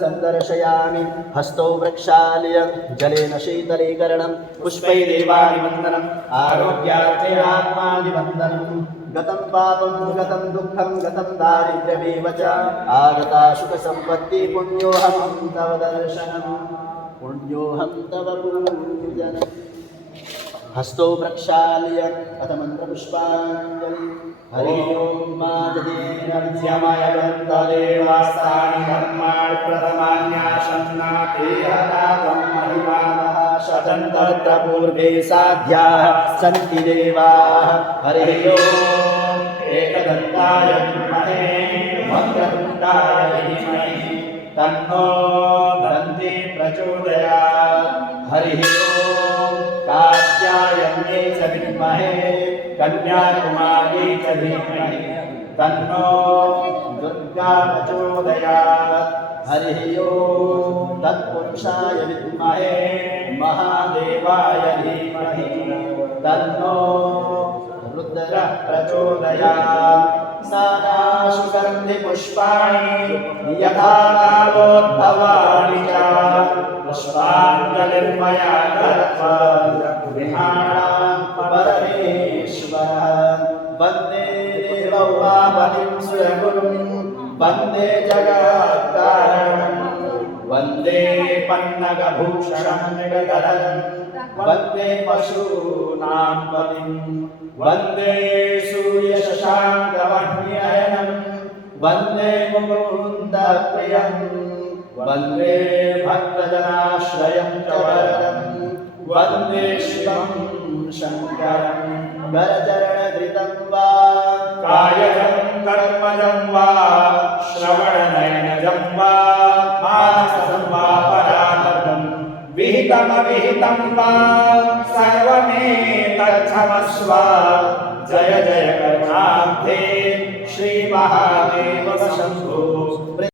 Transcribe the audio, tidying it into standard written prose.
संदर्शयामि हस्तौ प्रक्षाल्य जलेन शीतलीकरणं पुष्पैर्देवानिवन्दनम् आरोग्यार्थे आत्मादिवन्दनम् गतं पापं गतं दुःखं गतं दारिद्र्यमेव च आगता सुखसम्पत्ति पुण्योऽहं तव दर्शनं पुण्योऽहं तव पूजनम् हस्तौ प्रक्षाल्य अथ मन्त्रपुष्पाञ्जलि हरि ओं मातदेव विद्यामय ग्रन्थदेवास्तानि धर्माणि प्रथमान्यासन्नातेहतातं महिमानः शतं तत्र पूर्वे साध्याः सन्ति देवाः हरि ओं एकदन्ताय विद्महे वक्रतुण्डाय धीमहि तन्नो दन्ति प्रचोदयात् हरि ओं कात्यायन्यै च विद्महे कन्याकुमारी च धीमहि तन्नो दुर्गा प्रचोदयात् हरि ओं तत्पुरुषाय विद्महे महादेवाय धीमहि तन्नो रुद्रः प्रचोदयात् सादाशुगन्धि पुष्पाणि यथा कालोद्भवानि च पुष्पाञ्जलिर्मया कृत्वा गृहाणां परमेश्वरः वन्दे देवौमापतिं सुरगुरुं वन्दे जगत्कारणं वन्दे पन्नगभूषणं मृगधरं वन्दे पशूनां पतिं वन्दे सूर्यशशाङ्कवह्निनयनं वन्दे मुकुन्दप्रियं वन्दे भक्तजनाश्रयं च वरदं वन्दे शिवं शङ्करं करचरणधृतं वा कायजं कर्मजं वा श्रवणनयनजं वा मानसं वा परामर्दं विहितमविहितं वा सर्वमेतच्छमस्व जय जय करुणाब्धे श्री महादेव शम्भो।